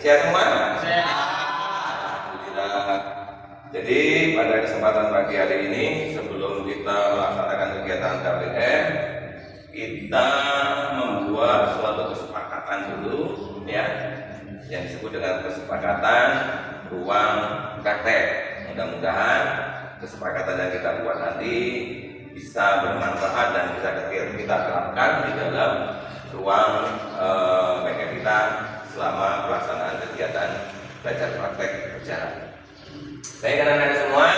Sehat semua? Sehat. Alhamdulillah. Jadi pada kesempatan pagi hari ini, sebelum kita melaksanakan kegiatan KBM, kita membuat suatu kesepakatan dulu, ya, yang disebut dengan kesepakatan ruang praktek. Mudah-mudahan kesepakatan yang kita buat nanti bisa bermanfaat dan bisa kita terapkan di dalam ruang bengkel kita selama pelaksanaan kegiatan belajar praktek berjalan. Baik anak-anak semua,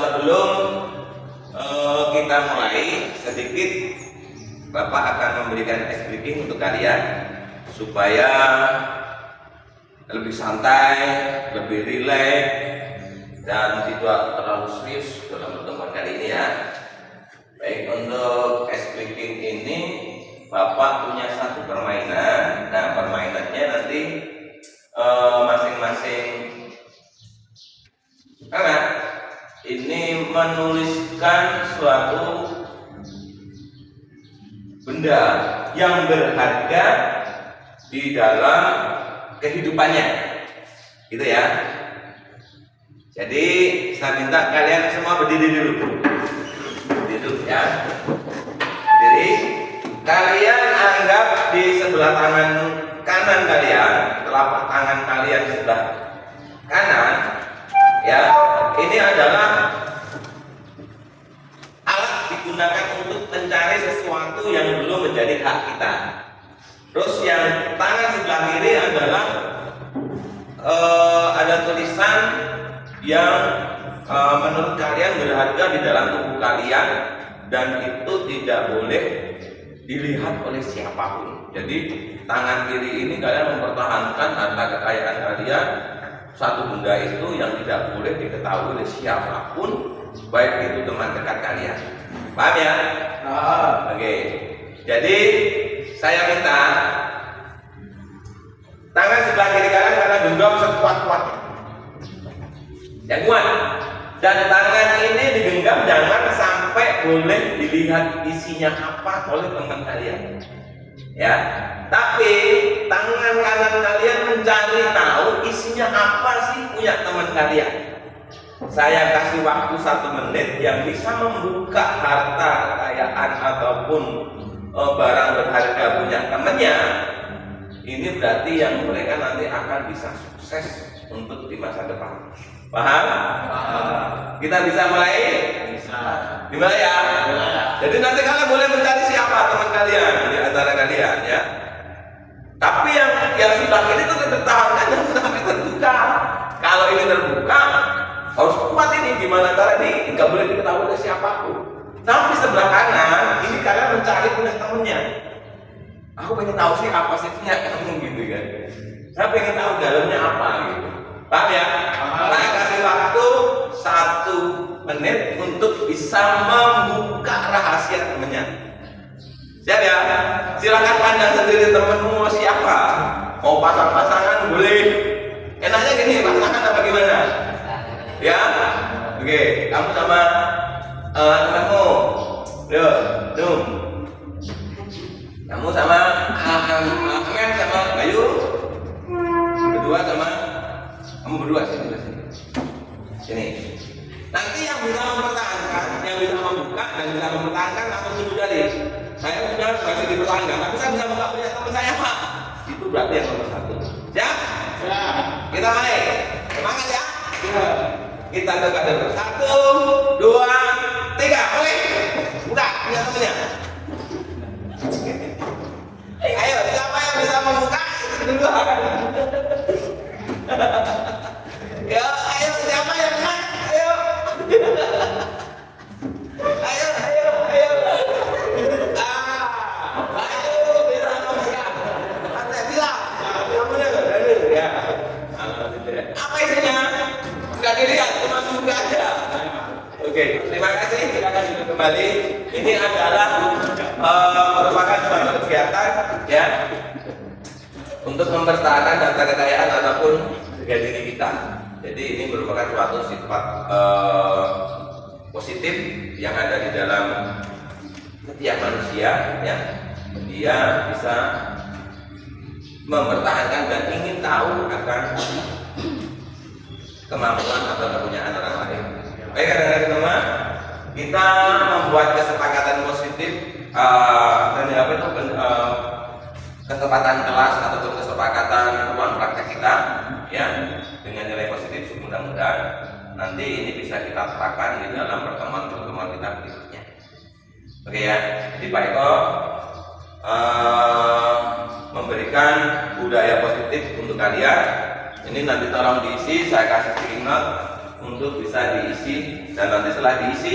sebelum kita mulai, sedikit Bapak akan memberikan ice breaking untuk kalian supaya lebih santai, lebih rileks, dan tidak terlalu serius dalam pertemuan kali ini ya. Baik, untuk ice breaking ini Bapak punya satu permainan. Nah, permainannya nanti masing-masing anak ini menuliskan suatu benda yang berharga di dalam kehidupannya, gitu ya. Jadi saya minta kalian semua berdiri dulu, ya. Jadi kalian anggap di sebelah tangan kanan kalian, telapak tangan kalian sebelah kanan, ya, ini adalah alat digunakan untuk mencari sesuatu yang belum menjadi hak kita. Terus yang tangan sebelah kiri adalah ada tulisan yang menurut kalian berharga di dalam tubuh kalian dan itu tidak boleh dilihat oleh siapapun. Jadi tangan kiri ini kalian mempertahankan harta kekayaan kalian, satu benda itu yang tidak boleh diketahui oleh siapapun, baik itu teman dekat kalian. Paham ya? Oke. Jadi saya minta tangan sebelah kiri kalian kalian genggam sekuat-kuatnya, yang kuat. Dan tangan ini digenggam jangan sampai boleh dilihat isinya apa oleh teman kalian, ya. Tapi tangan kanan kalian mencari tahu isinya apa sih punya teman kalian. Saya kasih waktu 1 menit yang bisa membuka harta kekayaan ataupun barang berharga punya temannya. Ini berarti yang mereka nanti akan bisa sukses untuk di masa depan. Paham? Kita bisa mulai? Bisa. Dimulai ya? Jadi nanti kalian boleh mencari siapa teman kalian di antara kalian, ya. Tapi yang sebelah kiri itu tertahankan jangan sampai terbuka. Kalau ini terbuka harus kuat ini, gimana cara ini nggak boleh diketahui oleh siapapun. Tapi sebelah kanan ini kalian mencari punya temennya. Aku pengen tahu sih apa sih punya kamu gitu kan. Saya pengen tahu dalamnya apa gitu. Paham ya? Saya kasih waktu 1 menit untuk bisa membuka rahasia temennya. Siap ya? Silakan pandang sendiri temenmu siapa. Mau pasang-pasangan boleh. Enaknya gini, pasangan apa gimana? Ya? Oke, kamu sama temanmu. Yuk, Dung. Kamu sama Amen sama Bayu. Berdua sama kamu berdua sini. Sini. Nanti yang bisa mempertahankan, yang bisa membuka dan bisa mempertahankan langsung tunjuk jari. Saya sudah masih dipertahankan, tapi saya bisa buka punya teman saya Pak. Itu berarti yang nomor 1. Siap? Siap. Kita main. Semangat ya? Siap. Kita dekat dulu. 1, 2, 3. Boleh? Buka punya temannya. Ayo, siapa yang bisa membuka? Itu dulu. Ya, ayo siapa yang menang? Ayo. Ayo. Ayo, bisa membuka. Anda bisa. Kamu dulu ya. Apa isinya? Enggak dilihat, cuma buka aja. Oke, terima kasih. Silakan duduk kembali. Ini adalah merupakan suatu kegiatan ya untuk mempertahankan data kekayaan ataupun harga diri kita. Jadi ini merupakan suatu sifat positif yang ada di dalam setiap manusia, ya. Dia bisa mempertahankan dan ingin tahu akan kemampuan atau kepunyaan orang lain. Baik, kadang-kadang teman, kita membuat kesepakatan positif dan apa itu kesempatan kelas ataupun kesepakatan ruang praktek kita, ya, dengan nilai positif. Mudah-mudahan nanti ini bisa kita terapkan di dalam pertemuan-pertemuan kita berikutnya. Oke ya, jadi Pak Eko memberikan budaya positif untuk kalian. Ini nanti tolong diisi, saya kasih sticky note untuk bisa diisi, dan nanti setelah diisi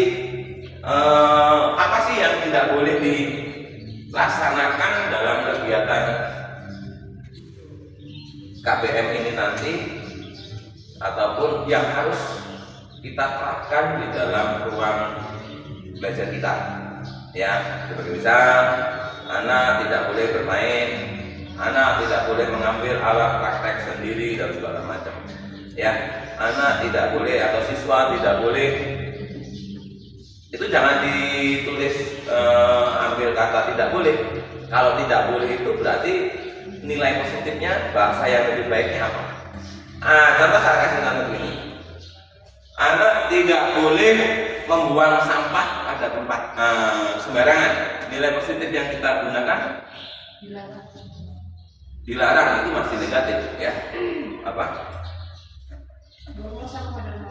apa sih yang tidak boleh dilaksanakan dalam kegiatan KBM ini nanti, ataupun yang harus kita terapkan di dalam ruang belajar kita. Ya, seperti misal, anak tidak boleh bermain, anak tidak boleh mengambil alat praktek sendiri dan segala macam. Ya, anak tidak boleh atau siswa tidak boleh. Itu jangan ditulis ambil kata tidak boleh. Kalau tidak boleh itu berarti nilai positifnya, bahasa yang lebih baiknya apa? Contoh saya kasih contoh begini. Anak tidak boleh membuang sampah pada tempat sembarangan. Nilai positif yang kita gunakan dilarang, itu masih negatif, ya. Apa?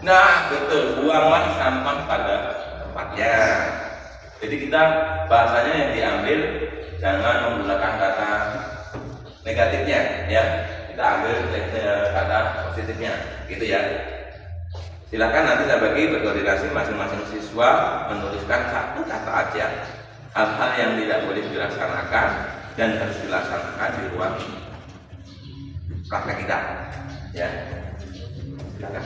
Nah, betul, buanglah sampah pada tempatnya. Jadi kita bahasanya yang diambil jangan menggunakan kata negatifnya, ya. Kita ambil kata positifnya, gitu ya. Silakan nanti saya bagi berkoordinasi, masing-masing siswa menuliskan satu kata aja hal-hal yang tidak boleh dilaksanakan dan harus dilaksanakan di ruang praktek kita, ya. Silakan.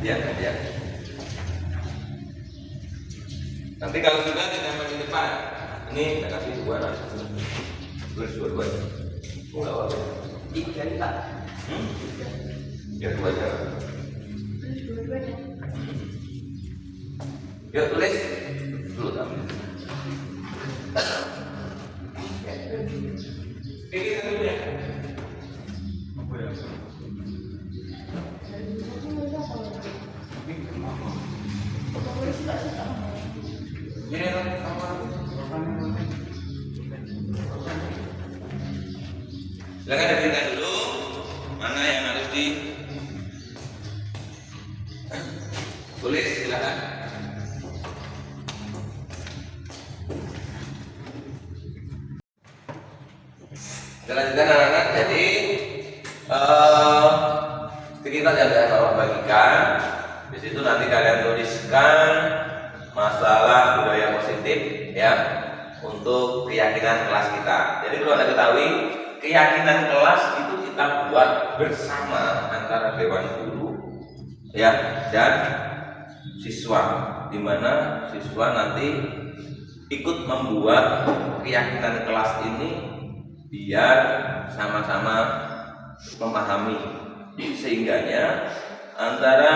Ya. Nanti kalau sudah ditempel di depan, ini saya kasih dua dua. Enggak apa-apa. Tiga kita. Ya, dua aja. Yuk, tulis dulu kamu. Ini dulu ya. Apa ya? Silakan diberikan dulu mana yang harus ditulis, silakan. Kita lanjutkan anak-anak. Jadi sedikit yang saya bawa bagikan. Di situ nanti kalian tuliskan masalah budaya positif, ya, untuk keyakinan kelas kita. Jadi perlu Anda ketahui, keyakinan kelas itu kita buat bersama antara dewan guru, ya, dan siswa, di mana siswa nanti ikut membuat keyakinan kelas ini biar sama-sama memahami, sehingganya antara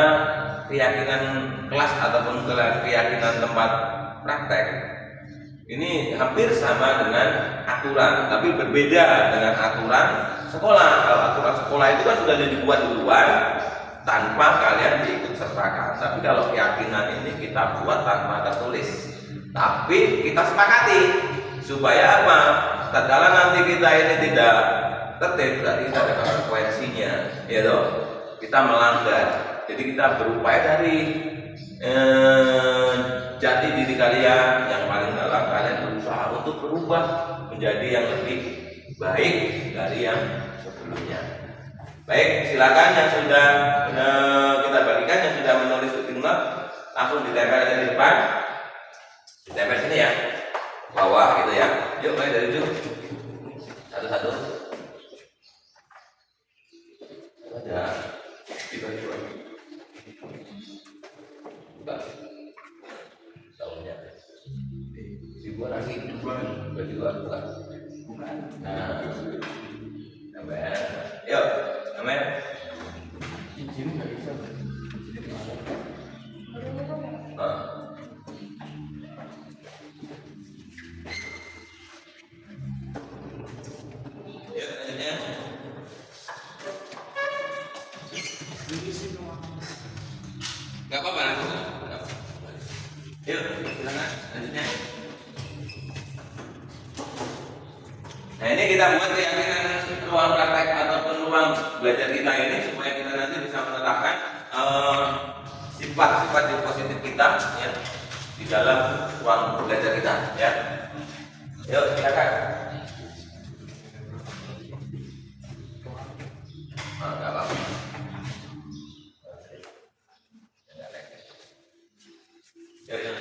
keyakinan kelas ataupun keyakinan tempat praktek ini hampir sama dengan aturan, tapi berbeda dengan aturan sekolah. Kalau aturan sekolah itu kan sudah dibuat duluan tanpa kalian diikut sertakan. Tapi kalau keyakinan ini kita buat tanpa tertulis, tapi kita sepakati supaya apa? Tatkala nanti kita ini tidak tertib, berarti kita ada konsekuensinya, ya toh? Kita melanggar. Jadi kita berupaya dari jati diri kalian yang paling dalam, kalian berusaha untuk berubah menjadi yang lebih baik dari yang sebelumnya. Baik, silakan yang sudah kita bagikan, yang sudah menulis note langsung ditempel di depan, ditempel sini ya, bawah gitu ya. Yuk, mulai dari itu satu-satu. Ada dibagi lagi. Tahunnya dibuat lagi bagi dua bukan. Nah, namanya, yuk, namanya. Ini nggak bisa. Yuk, silakan lanjutnya. Nah ini kita buat keyakinan ruang praktek ataupun ruang belajar kita ini supaya kita nanti bisa menerapkan sifat-sifat yang positif kita ya di dalam ruang belajar kita ya. Yuk silakan. Enggak apa-apa. Yuk, yuk.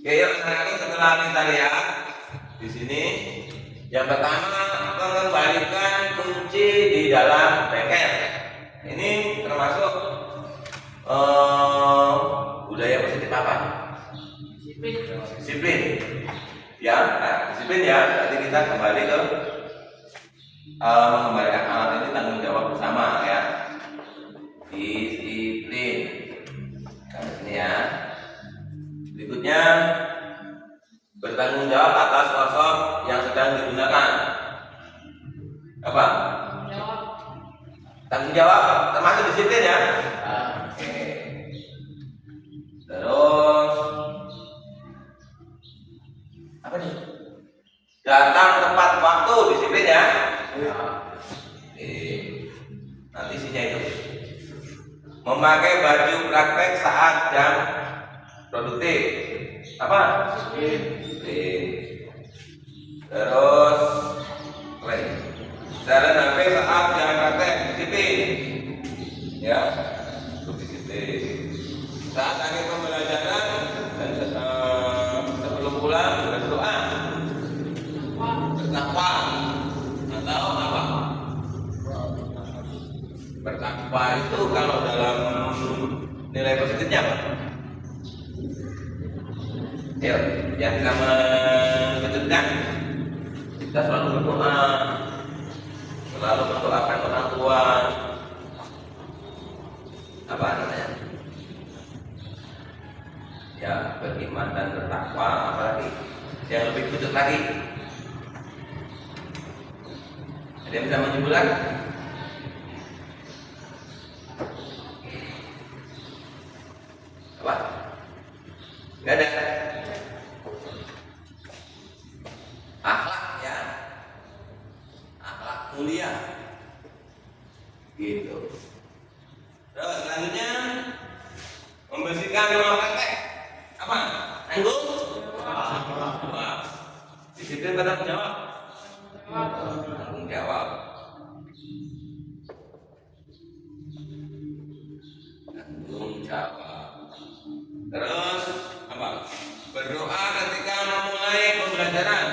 Oke, yuk sekarang setelah kita lihat di sini, yang pertama mengembalikan kunci di dalam bengkel. Ini termasuk budaya positif apa? Disiplin. Ya, nah, disiplin ya. Berarti kita kembali ke mengembalikan alat ini tanggung jawab bersama ya. Disiplin. Nah, ini ya. Berikutnya bertanggung jawab atas workshop yang sedang digunakan. Apa? Tanggung jawab termasuk disiplin ya. Oke. Terus apa nih? Datang tepat waktu, disiplin ya. Oke. Nanti isinya itu. Memakai baju praktek saat jam produktif. Apa? Disiplin. Terus apa ini? Jalan HP saat jam praktek, disiplin. Ya, untuk disiplin. Saat akhir pembelajaran dan sebelum pulang berdoa, bertakwa atau apa? Bertakwa itu kalau dalam nilai positifnya apa? Ya, yang kita mengejutkan, kita selalu berdoa, selalu mendoakan orang tua. Apa namanya? Ya, beriman dan bertakwa, apalagi yang lebih khusus lagi. Ada yang bisa menyimpulkan? Apa? Gak ada. Akhlak ya, akhlak mulia, gitu. Terus selanjutnya membersihkan ruang praktek. Apa? Tanggung jawab. Disiplin bertanggung jawab. Tanggung jawab. Tanggung jawab. Terus apa? Berdoa ketika memulai pembelajaran.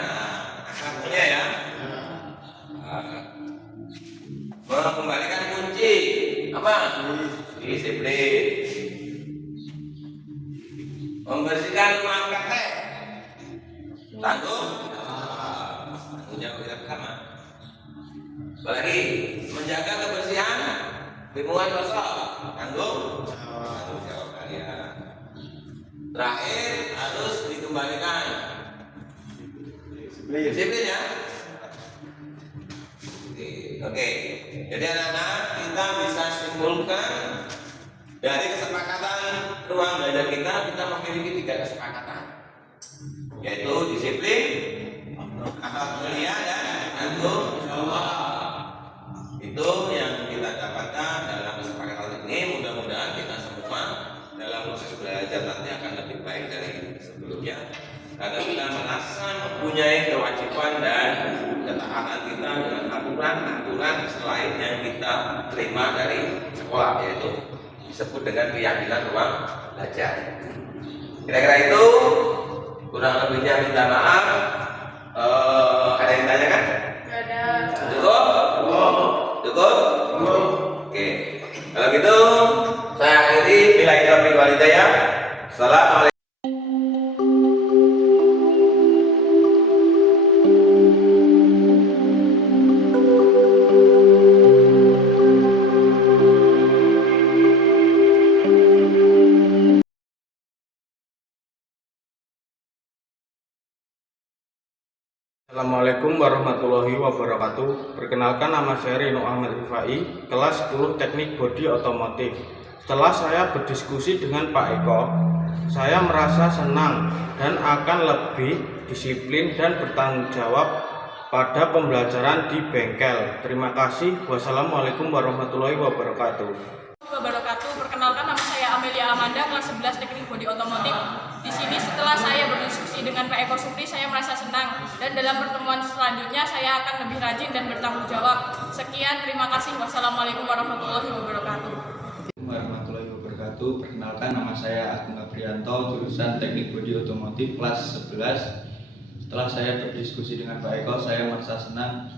Akhlaknya ya. Mengembalikan kunci. Apa? Disiplin. Membersihkan ruang praktek. Tanggung jawab kita bersama. Apalagi menjaga kebersihan lingkungan workshop. Tanggung jawab kalian. Terakhir harus dikembalikan disiplin ya. Oke. Jadi anak-anak, kita bisa simpulkan dari kesepakatan ruang belajar kita memiliki 3 kesepakatan, yaitu disiplin, akhlak mulia, dan tanggung jawab. Itu yang kita dapatkan dalam kesepakatan ini. Mudah-mudahan kita semua dalam proses belajar nanti akan lebih baik dari sebelumnya, karena kita merasa mempunyai kewajiban dan ketaatan kita dengan aturan-aturan selain yang kita terima dari sekolah, yaitu disebut dengan keyakinan ruang belajar. Kira-kira itu, kurang lebihnya minta maaf. Ada yang tanyakan? Ada. Cukup? Cukup? Oke. Kalau gitu, saya akhiri. Bila itu walidayah. Assalamualaikum. Assalamualaikum warahmatullahi wabarakatuh. Perkenalkan, nama saya Rino Ahmad Rifai, kelas 10 Teknik Bodi Otomotif. Setelah saya berdiskusi dengan Pak Eko, saya merasa senang dan akan lebih disiplin dan bertanggung jawab pada pembelajaran di bengkel. Terima kasih. Wassalamualaikum warahmatullahi wabarakatuh. Perkenalkan, nama saya Amelia Amanda, kelas 11 Teknik Bodi Otomotif. Di sini setelah saya berdiskusi dengan Pak Eko Supri, saya merasa senang dan dalam pertemuan selanjutnya saya akan lebih rajin dan bertanggung jawab. Sekian, terima kasih. Wassalamualaikum warahmatullahi wabarakatuh. Warahmatullahi wabarakatuh. Perkenalkan, nama saya Agung Aprianto, jurusan Teknik Bodi Otomotif kelas 11. Setelah saya berdiskusi dengan Pak Eko, saya merasa senang.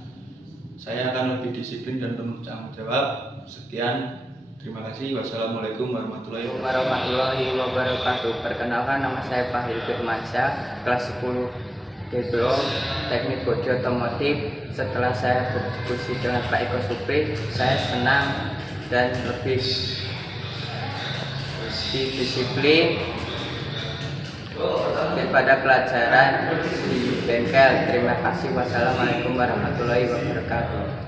Saya akan lebih disiplin dan penuh tanggung jawab. Sekian. Terima kasih. Wassalamualaikum warahmatullahi wabarakatuh. Perkenalkan, nama saya Fahil Firmansyah, kelas 10 Gedro Teknik Bodi Otomotif. Setelah saya berdiskusi dengan Pak Eko Supri, saya senang dan lebih disiplin daripada pelajaran di bengkel. Terima kasih. Wassalamualaikum warahmatullahi wabarakatuh.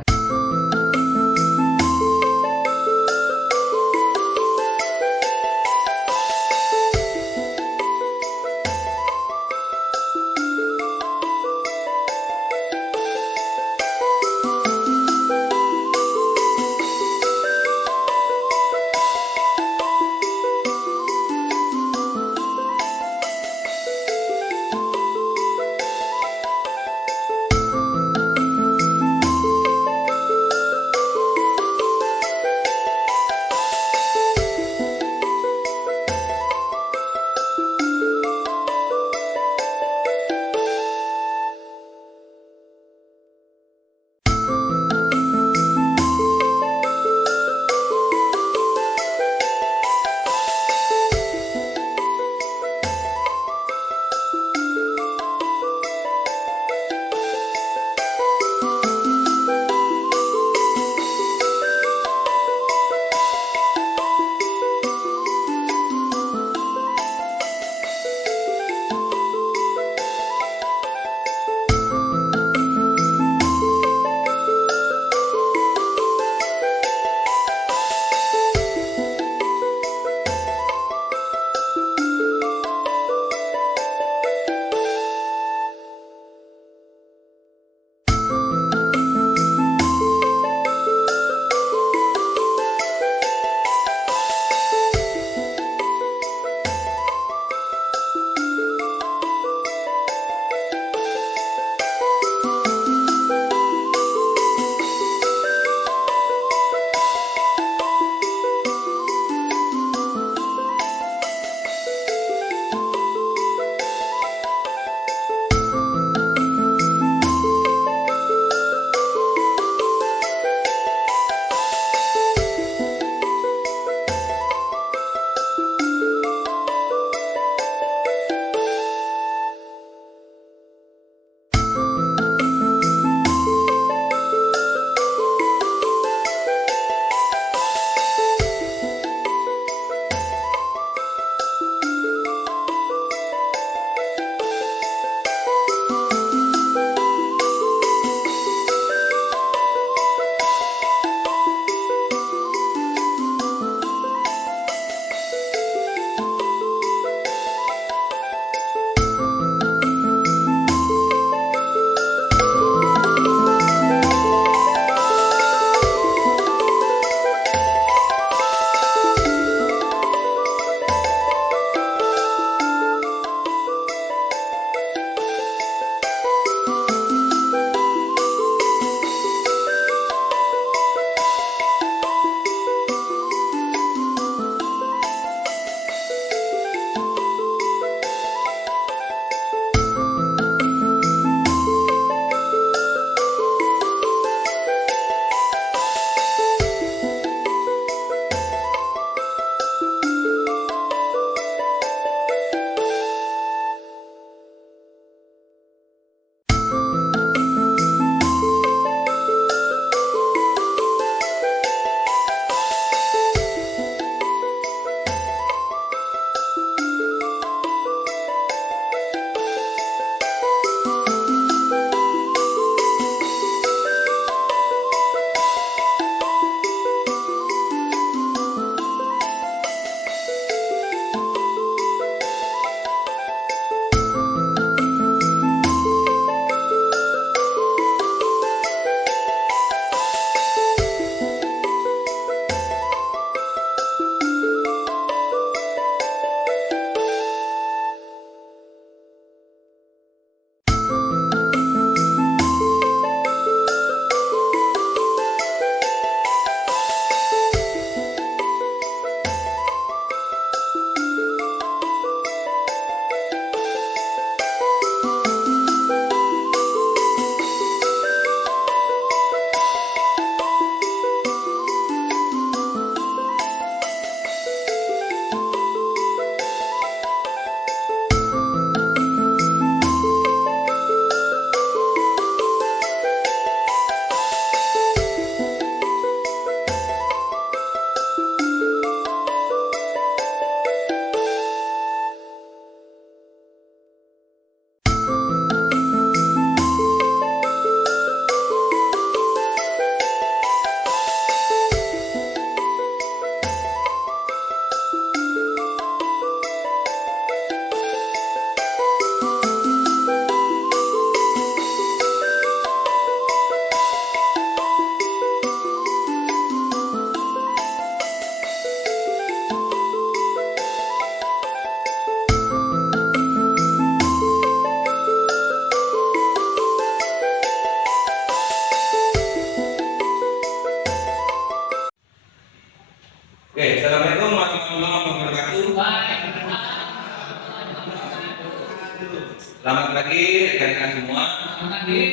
tadi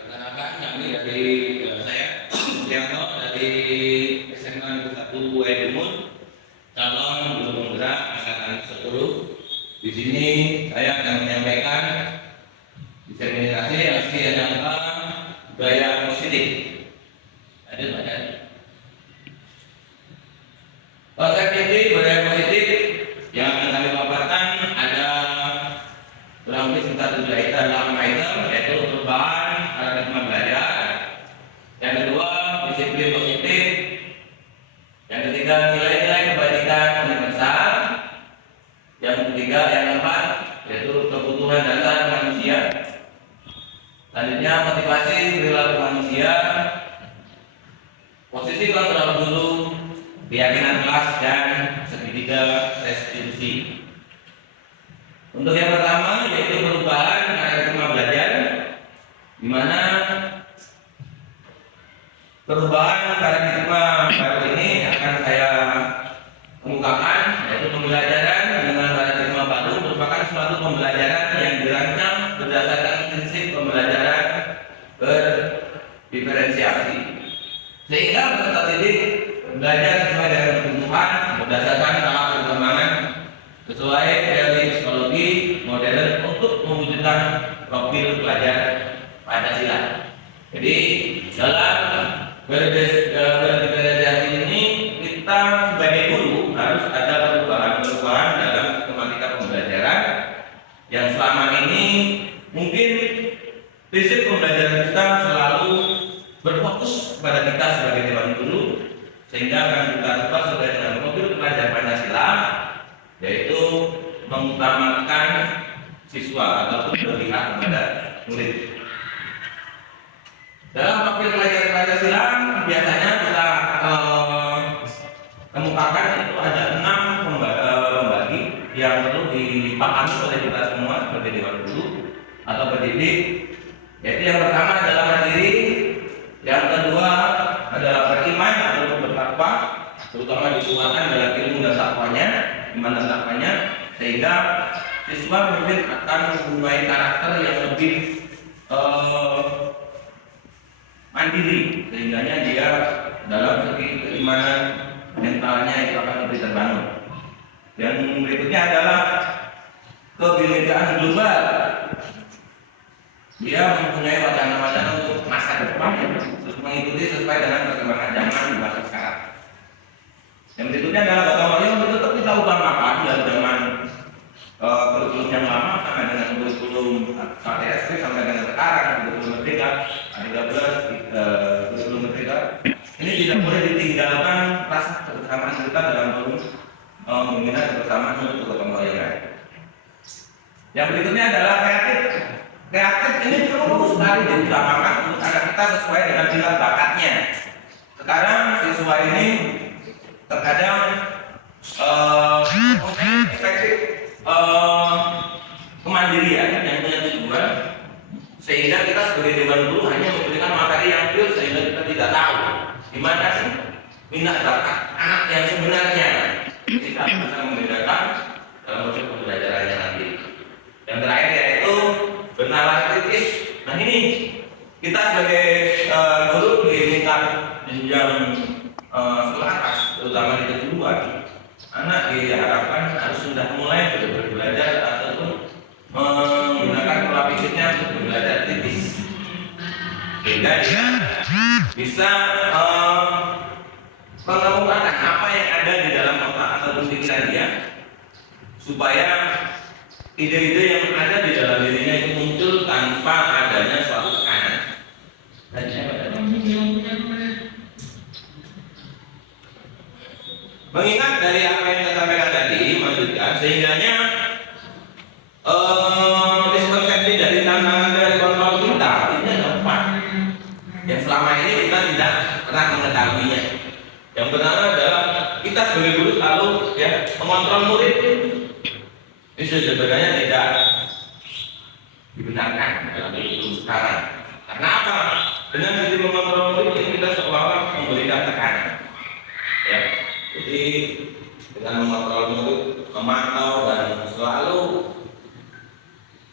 perkenalkan kami dari saya Prianto dari SMA Negeri 1 Edmund, calon guru penggerak angkatan 10. Di sini saya akan menyampaikan diseminasi aksi nyata budaya positif. Ada banyak. Konsep inti budaya positif yang akan kami paparkan ada kurang lebih sekitar 7 item, yaitu perubahan paradigma belajar. Yang kedua, disiplin positif. Yang ketiga, nilai-nilai kebajikan universal. Yang ketiga, yang keempat, yaitu kebutuhan dasar manusia. Selanjutnya, motivasi perilaku manusia. Posisi kontrol guru, keyakinan kelas, dan segitiga restitusi. Untuk yang pertama yaitu perubahan paradigma belajar, di mana perubahan paradigma baru ini akan saya kemukakan, yaitu pembelajaran dengan paradigma baru merupakan suatu pembelajaran yang dirancang berdasarkan prinsip pembelajaran berdiferensiasi, sehingga peserta didik belajar sesuai dengan kebutuhan berdasarkan tahap perkembangan sesuai teori psikologi modern untuk mewujudkan profil pelajar Pancasila. Jadi dalam berdiferensiasi ini kita sebagai guru harus ada perubahan-perubahan dalam sistematika pembelajaran yang selama ini mungkin prinsip pembelajaran kita selalu berfokus pada kita sebagai dewan guru, sehingga akan kita ubah sesuai dengan profil pelajar Pancasila, yaitu mengutamakan siswa ataupun berpihak kepada murid. Dalam profil pelajar Pancasila biasanya kita kemukakan itu ada 6 pembagi yang perlu dipahami oleh kita semua sebagai dewan guru atau pendidik, yaitu yang pertama adalah mandiri, yang kedua adalah beriman atau bertakwa, terutama dikuatkan dalam ilmu dan takwanya, iman dan takwanya, sehingga siswa mungkin akan mempunyai karakter yang lebih mandiri, sehingga dia dalam segi keimanan mentalnya itu akan lebih terbangun. Yang berikutnya adalah kebinekaan global. Dia mempunyai wacana-wacana untuk masa depan terus mengikuti sesuai dengan perkembangan zaman di masa sekarang. Yang berikutnya adalah gotong royong, tetap kita utamakan dari zaman kurikulum yang lama sampai dengan kurikulum KTSP sampai dengan sekarang kurikulum merdeka 13 kurikulum merdeka. Ini tidak boleh ditinggalkan rasa kebersamaan kita dalam membina kebersamaan untuk gotong royong. Yang berikutnya adalah kreatif. Kreatif ini perlu sekali diutamakan untuk anak kita sesuai dengan minat bakatnya. Sekarang siswa ini terkadang perspektif kemandirian yang punya tujuan, sehingga kita sebagai dewan guru hanya memberikan materi yang pure sehingga kita tidak tahu di mana sih minat bakat anak yang sebenarnya. Kita bisa membedakan dalam proses pembelajarannya nanti. Yang terakhir yaitu bernalar kritis. Nah ini kita sebagai guru di tingkat jenjang sekolah atas, terutama di kejuruan, anak diharapkan harus sudah mulai belajar ataupun menggunakan pola pikirnya untuk belajar kritis, sehingga dia bisa menemukan apa yang ada di dalam otak ataupun pikiran dia, supaya ide-ide yang ada di dalam dirinya itu muncul tanpa adanya suatu tekanan. Mengingat dari apa yang saya sampaikan tadi, melanjutkan sehingganya miskonsepsi dari tantangan dari kontrol kita ini tepat. Yang selama ini kita tidak pernah mengetahuinya. Yang pertama adalah kita sebagai guru selalu mengontrol murid. Ini sebenarnya tidak dibenarkan dalam ilmu sekarang. Karena apa? Dengan diri mengontrol murid ini kita seolah-olah memberikan tekanan. Ya, jadi dengan mengontrol murid, memantau dan selalu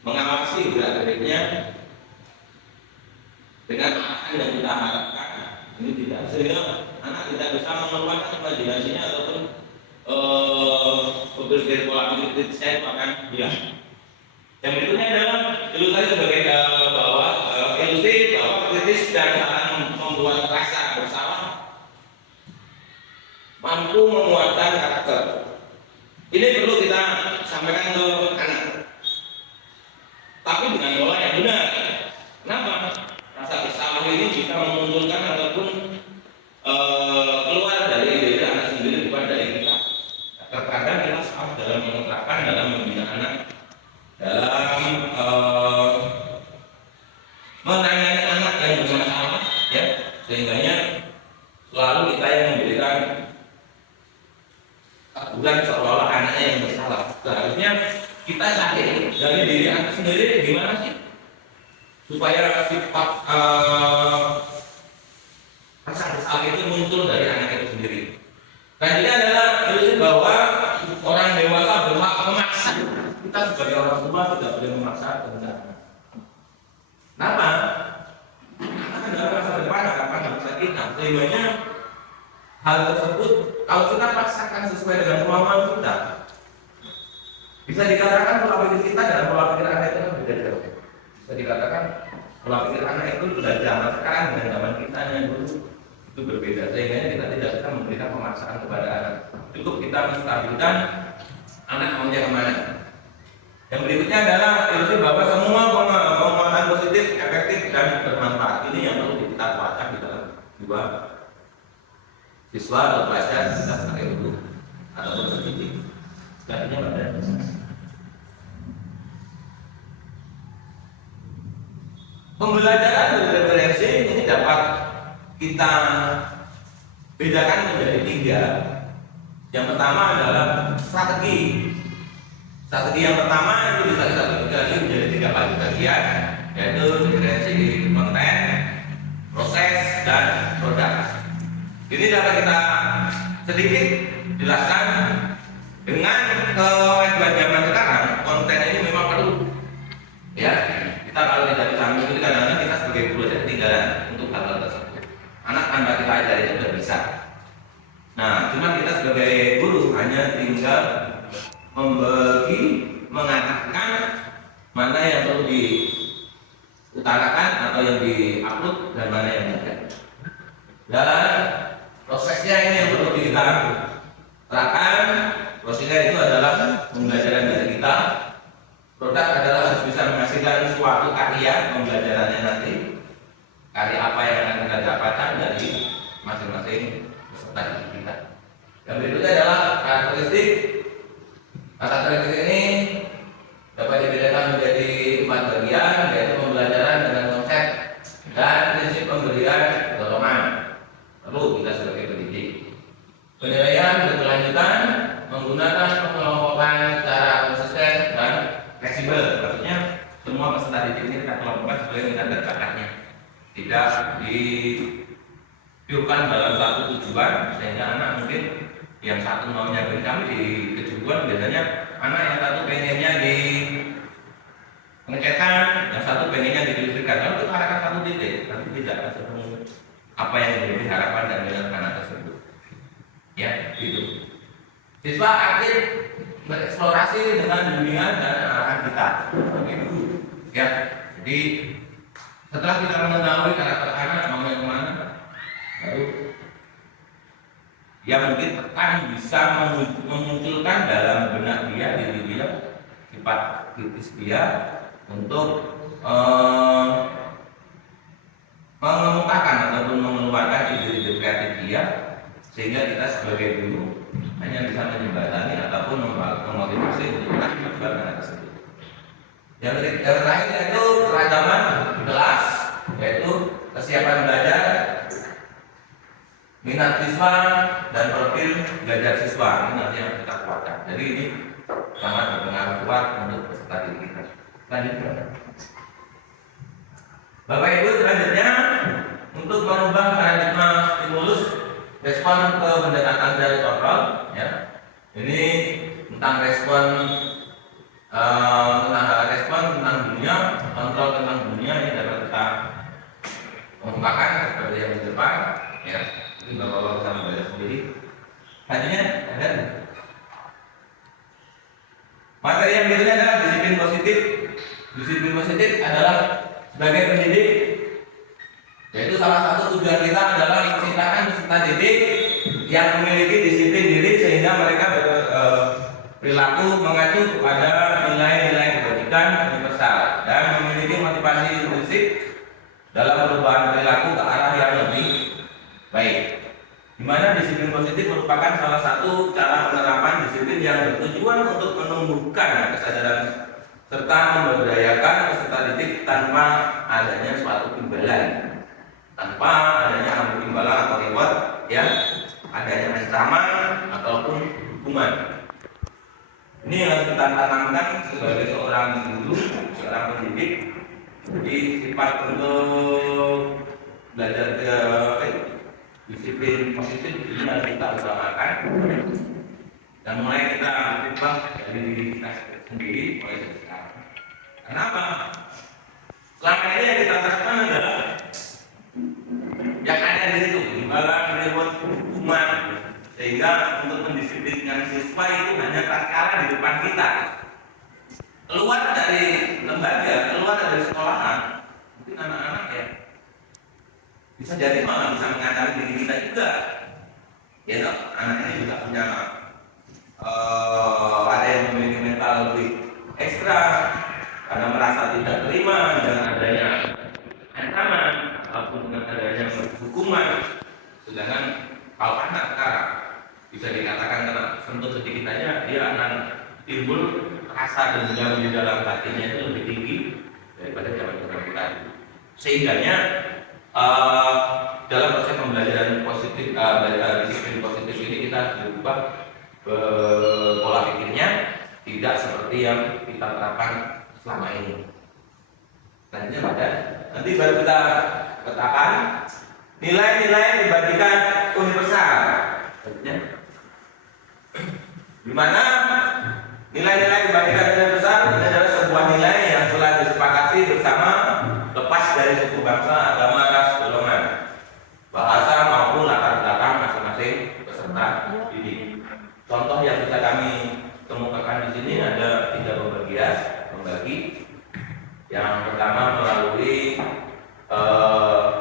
mengawasi gerak-geriknya, sehingga anak tidak bisa mengeluarkan imajinasinya ataupun berpikir pola pikir kritisnya itu akan hilang. Yang berikutnya adalah ilustrasi sebagai ilustrasi bahwa kritis dan akan membuat rasa bersalah mampu menguatkan karakter. Ini perlu kita sampaikan ke anak, tapi dengan pola yang benar. Kenapa? Rasa bersalah ini bisa memunculkan ataupun keluar dari diri anak sendiri, bukan dari kita. Terkadang kita salah dalam menerapkan, dalam membina anak, dalam menangani anak yang bermasalah, ya, sehingganya selalu kita yang memberikan bukan seolah-olah anaknya yang bersalah. Seharusnya kita cari dari diri anak sendiri gimana sih supaya sifat rasa bersalah itu muncul dari anak itu sendiri. Selanjutnya adalah ilusi bahwa orang dewasa berhak memaksa. Kita sebagai orang tua tidak boleh memaksa kehendak anak. Kenapa? Karena dalam masa depan akan bangsa kita, sehingganya hal tersebut kalau kita paksakan sesuai dengan kemampuan kita, bisa dikatakan pola pikir kita dan pola pikir anak itu berbeda jauh. Bisa dikatakan pola pikir anak itu sudah zaman sekarang dengan zaman kita yang dulu itu berbeda, sehingga kita tidak bisa memberikan pemaksaan kepada anak. Cukup kita menstabilkan anak maunya kemana. Yang berikutnya adalah ilusi bahwa semua penguatan positif, efektif dan bermanfaat ini yang perlu kita kuatkan di dalam jiwa siswa atau pelajar kita sebagai guru atau pendidik. Selanjutnya pada pembelajaran berreferensi ini dapat kita bedakan menjadi 3. Yang pertama adalah strategi. Strategi yang pertama itu bisa kita bagi menjadi 3 bagian, yaitu referensi konten, proses, dan produk. Ini dapat kita sedikit jelaskan dengan kemajuan zaman sekarang. Konten ini memang perlu, ya. Kita kalau tidak bisa mengikuti, kadang-kadang kita sebagai guru saja ketinggalan untuk hal-hal tersebut. Anak tanpa kita ajari itu sudah bisa. Nah, cuma kita sebagai guru hanya tinggal membagi, mengatakan mana yang perlu diutarakan atau yang diupload dan mana yang tidak. Dan prosesnya ini yang perlu kita terapkan. Prosesnya itu adalah pembelajaran dari kita. Produk adalah harus bisa menghasilkan suatu karya pembelajarannya nanti. Karya apa yang akan kita dapatkan dari masing-masing peserta didik kita. Yang berikutnya adalah karakteristik. Karakteristik ini dapat dibedakan menjadi 4 bagian, yaitu pembelajaran dengan konsep dan prinsip pemberian dorongan. Perlu kita sebagai pendidik. Penilaian berkelanjutan menggunakan pengelompokan secara konsisten dan fleksibel. Maksudnya semua peserta didik ini kita kelompokkan sesuai dengan minat dan bakatnya, tidak dipiurkan dalam satu tujuan, sehingga anak mungkin yang satu maunya beri kami di kejuruan, biasanya anak yang satu pengennya di pengecekan, yang satu pengennya di kelistrikan. Kalau kita arahkan satu titik, nanti tidak akan ketemu apa yang menjadi harapan dan minat anak tersebut. Ya, gitu. Siswa aktif bereksplorasi dengan dunia dan arahan kita. Begitu. Ya, jadi setelah kita mengetahui karakter anak mau yang mana, lalu ya mungkin akan bisa memunculkan dalam benak dia, diri dia, sifat kritis dia untuk mengemukakan ataupun mengeluarkan ide-ide kreatif dia, sehingga kita sebagai guru hanya bisa menjembatani ataupun memotivasi untuk melakukan hal tersebut. Yang terakhir yaitu keragaman kelas, yaitu kesiapan belajar, minat siswa, dan profil belajar siswa. Ini nanti yang kita kuatkan. Jadi ini sangat berpengaruh kuat untuk peserta didik kita. Lanjutnya, Bapak Ibu, selanjutnya untuk merubah paradigma stimulus respon ke pendekatan dari kontrol, ya. Ini tentang respon tentang dunia, kontrol tentang dunia ini dapat kita kemukakan seperti yang di depan. ya. Ini bapak-bapak bisa membaca sendiri. Selanjutnya ada materi yang berikutnya adalah disiplin positif. Disiplin positif adalah sebagai pendidik, yaitu salah satu tujuan kita adalah menciptakan peserta didik yang memiliki disiplin diri sehingga mereka berperilaku mengacu kepada nilai-nilai kebajikan universal dan memiliki motivasi intrinsik dalam perubahan perilaku ke arah yang lebih baik. Di mana disiplin positif merupakan salah satu cara penerapan disiplin yang bertujuan untuk menumbuhkan kesadaran serta memberdayakan peserta didik tanpa adanya suatu imbalan, tanpa adanya imbalan atau reward, ya, adanya ancaman ataupun hukuman. Ini yang kita tanamkan sebagai seorang guru, seorang pendidik, di sifat untuk belajar disiplin positif ini harus kita utamakan dan mulai kita ubah dari diri kita sendiri mulai dari sekarang. Kenapa? Selama ini yang kita lakukan adalah yang ada di situ, imbalan, reward, hukuman, sehingga untuk mendisiplinkan siswa itu hanya tatkala di depan kita. Keluar dari lembaga, keluar dari sekolahan, mungkin anak-anak ya bisa jadi malah bisa mengancam diri kita juga. Ya toh, anak ini juga punya ada yang memiliki mental lebih ekstra karena merasa tidak terima dengan adanya ancaman ataupun dengan adanya hukuman. Sedangkan kalau anak sekarang bisa dikatakan karena sentuh sedikit aja dia akan timbul rasa dendam di dalam hatinya itu lebih tinggi daripada zaman kita. Sehingganya dalam proses pembelajaran positif, disiplin positif ini kita berubah pola pikirnya tidak seperti yang kita terapkan selama ini. Selanjutnya pada nanti baru kita katakan nilai-nilai kebajikan universal. Selanjutnya, di mana nilai-nilai kebajikan universal ini adalah sebuah nilai yang telah disepakati bersama lepas dari suku bangsa, agama, ras, golongan, bahasa maupun latar belakang masing-masing peserta didik. Contoh yang bisa kami kemukakan di sini ada 3 pembagi. Yang pertama melalui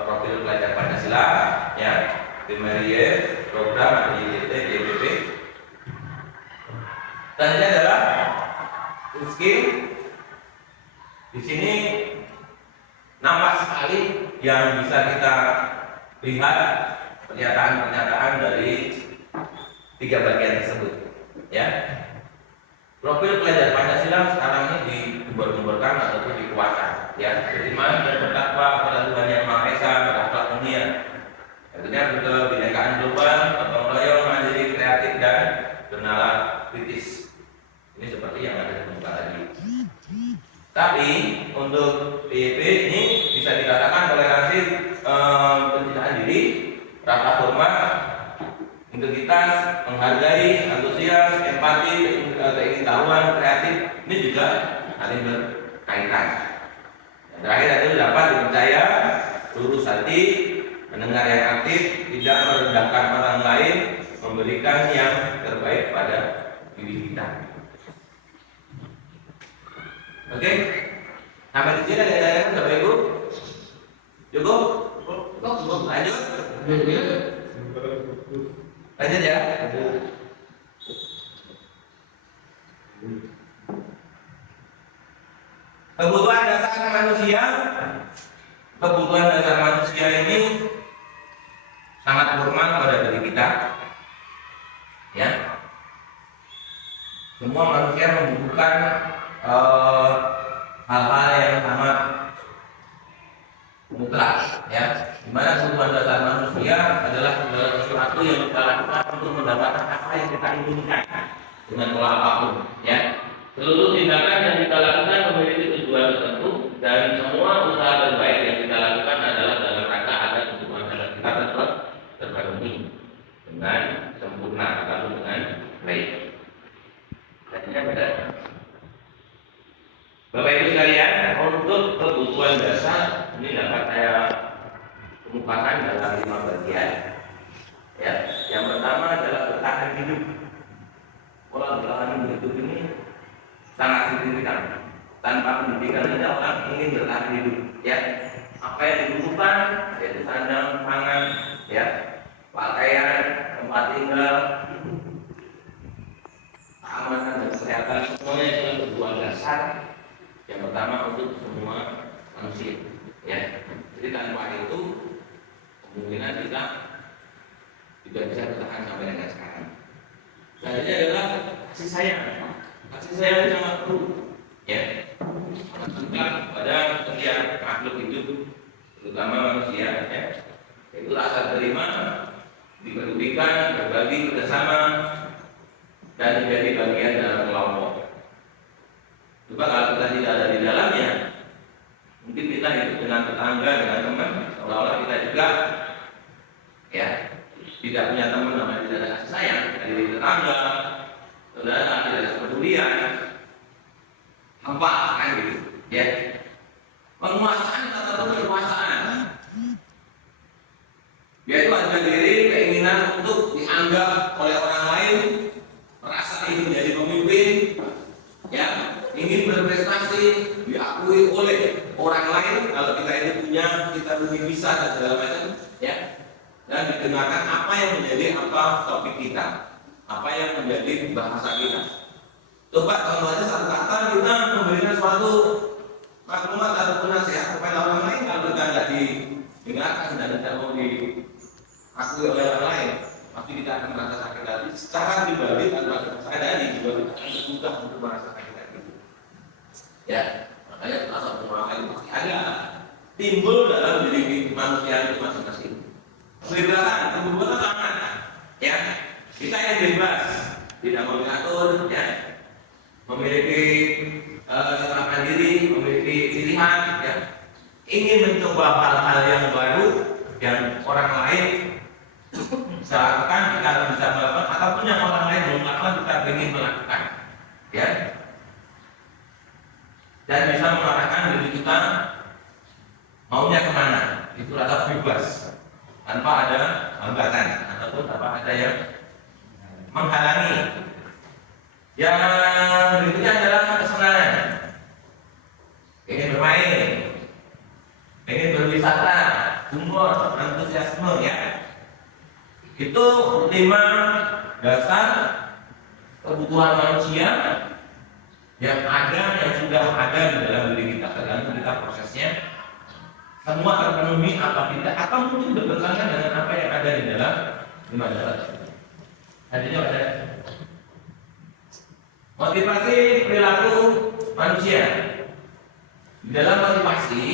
profil pelajar Pancasila, ya, Primarie, program IJT, JBP. Selanjutnya adalah skill. Di sini nampak sekali yang bisa kita lihat pernyataan-pernyataan dari 3 bagian tersebut, ya. Profil pelajar Pancasila sekarang ini digembor-gemborkan ataupun dikuatkan, ya. Beriman dan bertakwa kepada Tuhan Yang Maha Esa, berakhlak mulia. Tentunya kebinekaan global, gotong royong, mandiri, kreatif dan bernalar kritis. Ini seperti yang ada di muka tadi. Tapi untuk PYP ini bisa dikatakan toleransi, pencintaan diri, rasa hormat, integritas, menghargai, antusias, empati, keingintahuan, kreatif, ini juga saling berkaitan. Yang terakhir itu dapat dipercaya, lurus hati, mendengar yang aktif, tidak merendahkan orang lain, memberikan yang terbaik pada diri kita. Oke, sampai di sini ada yang Bapak Ibu? Cukup? Lanjut? Lanjut ya? Kebutuhan dasar manusia ini sangat formal pada diri kita, ya. Semua manusia membutuhkan hal-hal yang sangat mutlak, ya. Dimana kebutuhan dasar manusia adalah segala sesuatu yang kita lakukan untuk mendapatkan apa yang kita inginkan dengan pola apapun, ya. Seluruh tindakan yang kita lakukan memiliki tujuan tertentu dan semua usaha terbaik yang kita lakukan adalah dalam rangka agar kebutuhan dasar kita tetap terpenuhi dengan sempurna atau dengan baik. Artinya pada Bapak Ibu sekalian, untuk kebutuhan dasar ini dapat saya kemukakan dikemukakan dalam 5 bagian. Ya, yang pertama adalah bertahan hidup. Pola bertahan hidup ini sangat signifikan. Tanpa pendidikan saja orang ingin bertahan hidup. Ya, apa yang dibutuhkan yaitu sandang, pangan, ya, pakaian, tempat tinggal, keamanan dan kesehatan, semuanya itu kebutuhan dasar yang pertama untuk semua manusia. Ya, jadi tanpa itu kemungkinan kita tidak bisa bertahan sampai dengan sekarang. Selanjutnya adalah kasih sayang. Kasih sayang sangat perlu, ya, sangat penting pada setiap makhluk hidup, terutama manusia. Ya, itu rasa terima, dipedulikan, berbagi bersama, dan menjadi bagian dalam kelompok. Coba kalau kita tidak ada di dalamnya, mungkin kita hidup dengan tetangga, dengan teman, seolah-olah kita juga, ya, tidak punya teman, namanya tidak ada kasih sayang dari tetangga, saudara, tidak ada kepedulian, hampa kan gitu, ya. Penguasaan atau kekuasaan, yaitu harga diri, keinginan untuk dianggap oleh orang lain, merasa ingin menjadi pemimpin, ya, ingin berprestasi, diakui oleh orang lain. Kalau kita ini punya, kita lebih bisa dan segala macam, ya. Dan didengarkan apa yang menjadi topik kita, apa yang menjadi bahasa kita. Coba contohnya satu kata kita memberikan suatu maklumat atau nasihat kepada orang lain, kalau kita nggak didengarkan dan tidak mau diakui oleh orang lain, pasti kita akan merasa sakit hati. Secara pribadi tanpa sadari juga kita akan terbuka untuk merasa sakit hati. Ya, makanya rasa penolakan itu pasti ada, timbul dalam diri manusia itu masing-masing. Kebebasan, kebebasan sangat, ya. Kita yang bebas, tidak mau diatur, ya. Memiliki ketahanan diri, memiliki pilihan, ya. Ingin mencoba hal-hal yang baru yang orang lain bisa lakukan, kita bisa melakukan, ataupun yang orang lain belum melakukan, kita ingin melakukan, ya. Dan bisa mengarahkan diri kita maunya kemana. Itu rasa bebas, tanpa ada hambatan ataupun tanpa ada yang menghalangi. Yang berikutnya adalah kesenangan, ingin bermain, ingin berwisata, humor, antusiasme, ya. Itu 5 dasar kebutuhan manusia yang ada, yang sudah ada di dalam diri kita, tergantung kita prosesnya. Semua terpenuhi apa tidak, atau mungkin bertentangan dengan apa yang ada di dalam 5 dasar. Artinya ada motivasi perilaku manusia. Di dalam motivasi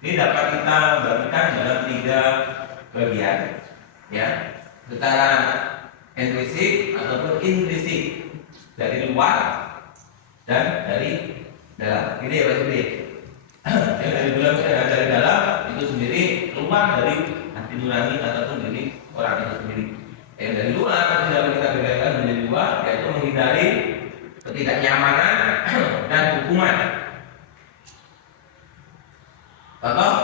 ini dapat kita bagikan dalam 3 bagian, ya, secara intrinsik ataupun intrinsik, dari luar dan dari dalam. Ini ya Pak. Yang dari dalam itu sendiri, keluar dari hati nurani ataupun dari orang itu sendiri. Yang dari luar tidak kita bedakan menjadi 2, yaitu menghindari ketidaknyamanan dan hukuman. Contoh,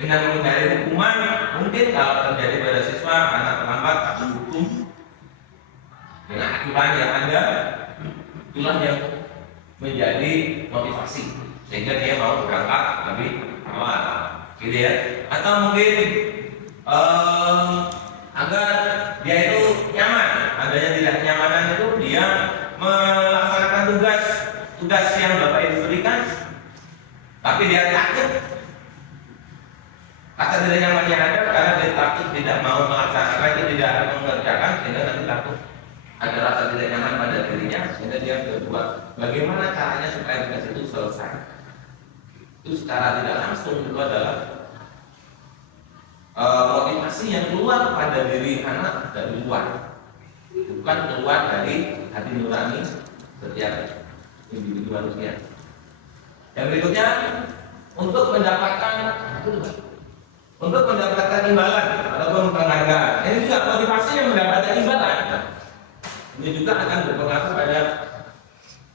dengan menghindari hukuman, mungkin kalau terjadi pada siswa anak terlambat akan hukum dengan aturan yang ada, itulah yang menjadi motivasi sehingga dia mau berangkat lebih awal, gitu ya. Atau mungkin agar dia itu nyaman, adanya tidak kenyamanan itu dia melaksanakan tugas yang Bapak Ibu berikan, tapi dia takut. Rasa tidak nyamannya ada karena dia takut tidak mau melaksanakan itu, tidak mengerjakan, sehingga nanti takut ada rasa tidak nyaman pada dirinya, sehingga dia berbuat. Bagaimana caranya supaya tugas itu selesai? Itu secara tidak langsung itu adalah motivasi yang keluar pada diri anak dari luar, bukan keluar dari hati nurani setiap individu manusia. Yang berikutnya, untuk mendapatkan imbalan ataupun penghargaan. Ini juga motivasi yang mendapatkan imbalan. Ini juga akan berpengaruh pada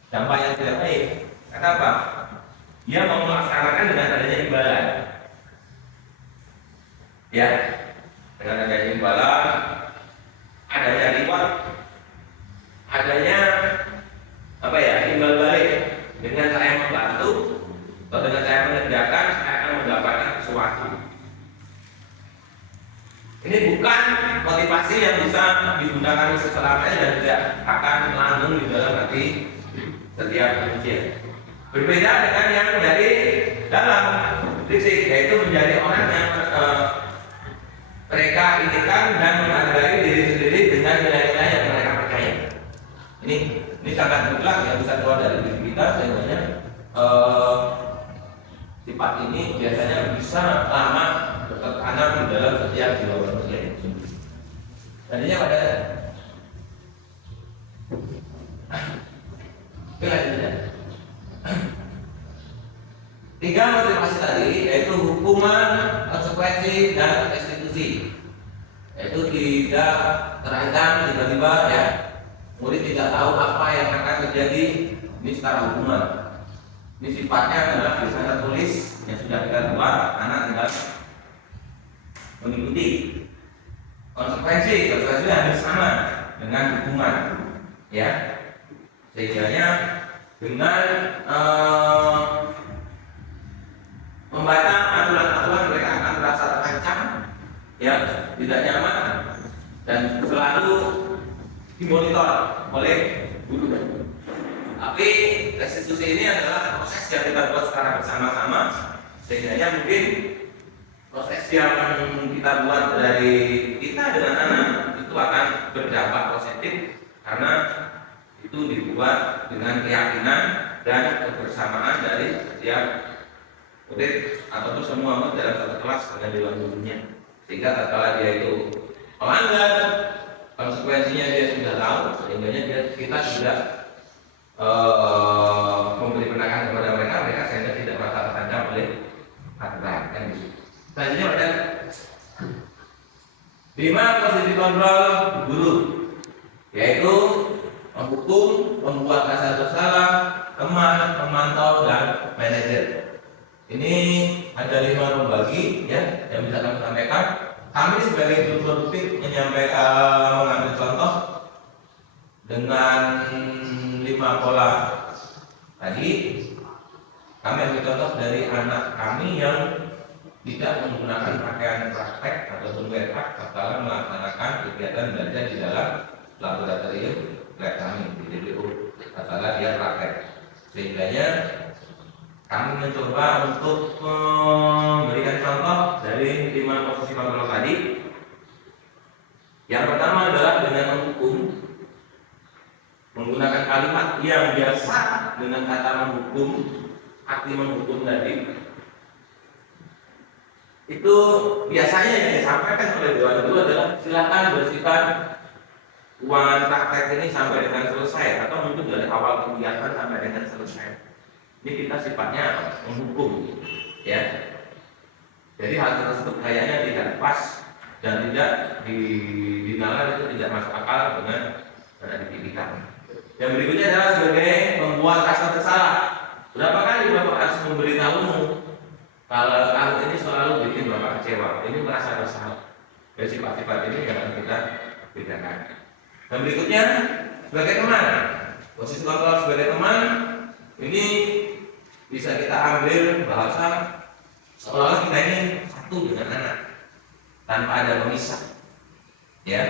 dampak yang tidak baik. Kenapa? Dia mau melaksanakan dengan adanya imbalan. ya, dengan adanya imbalan, adanya reward, adanya apa ya, imbal balik. Dengan saya membantu atau dengan saya mengerjakan, saya akan mendapatkan sesuatu. Ini bukan motivasi yang bisa digunakan selamanya dan tidak akan langgeng di dalam hati setiap manusia. Berbeda dengan yang dari dalam fisik, yaitu menjadi orang yang mereka inginkan dan menghargai diri sendiri dengan nilai-nilai yang mereka percaya. Ini sangat mutlak yang bisa keluar dari diri kita, sehingga sifat ini biasanya bisa lama tertanam di dalam setiap jiwa manusia. Tadinya pada tiga motivasi tadi, yaitu hukuman, konsekuensi, dan restitusi. Yaitu tidak terancam tiba-tiba, ya, murid tidak tahu apa yang akan terjadi. Ini secara hukuman. Ini sifatnya adalah bisa tertulis yang sudah kita buat, anak tinggal mengikuti. Konsekuensi hampir sama dengan hukuman, ya. Sehingga dengan membaca aturan-aturan mereka akan merasa terancam, ya, tidak nyaman, dan selalu dimonitor oleh guru. Tapi restitusi ini adalah proses yang kita buat secara bersama-sama, sehingga mungkin proses yang kita buat dari kita dengan anak itu akan berdampak positif karena itu dibuat dengan keyakinan dan kebersamaan dari setiap murid ataupun semua murid dalam satu kelas dengan dewan gurunya, sehingga tatkala dia itu melanggar, konsekuensinya dia sudah tahu, sehingga kita sudah memberi penekanan kepada mereka sehingga tidak merasa terancam oleh aturan, kan gitu. Selanjutnya ada 5 posisi kontrol guru, yaitu menghukum, membuat rasa bersalah, teman, pemantau, dan manajer. Ini ada 5 pembagi, ya, yang bisa kami sampaikan. Kami sebagai guru produktif mengambil contoh dengan 5 pola tadi. Kami ambil contoh dari anak kami yang tidak menggunakan pakaian praktek ataupun wear-up setelah melaksanakan kegiatan belajar di dalam laboratorium lab kami di DPU setelah dia praktek. Sehingga kami mencoba untuk memberikan contoh dari 5 posisi kontrol tadi. Yang pertama adalah dengan menghukum, menggunakan kalimat yang biasa dengan kata menghukum. Arti menghukum tadi itu biasanya yang disampaikan oleh dewan guru adalah silakan bersihkan uang praktek ini sampai dengan selesai, atau mungkin dari awal kegiatan sampai dengan selesai. Ini kita sifatnya menghukum, ya. Jadi hal tersebut kayaknya tidak pas dan tidak dinalar, itu tidak masuk akal dengan didikan. Yang berikutnya adalah sebagai membuat rasa bersalah. Berapa kali Bapak harus memberitahumu kalau kamu ini selalu bikin Bapak kecewa? Ini merasa bersalah. Dari sifat-sifat ini yang akan kita bedakan. Dan berikutnya sebagai teman. Posisi kontrol sebagai teman ini bisa kita ambil bahasa seolah-olah kita ini satu dengan anak tanpa ada pemisah. Ya,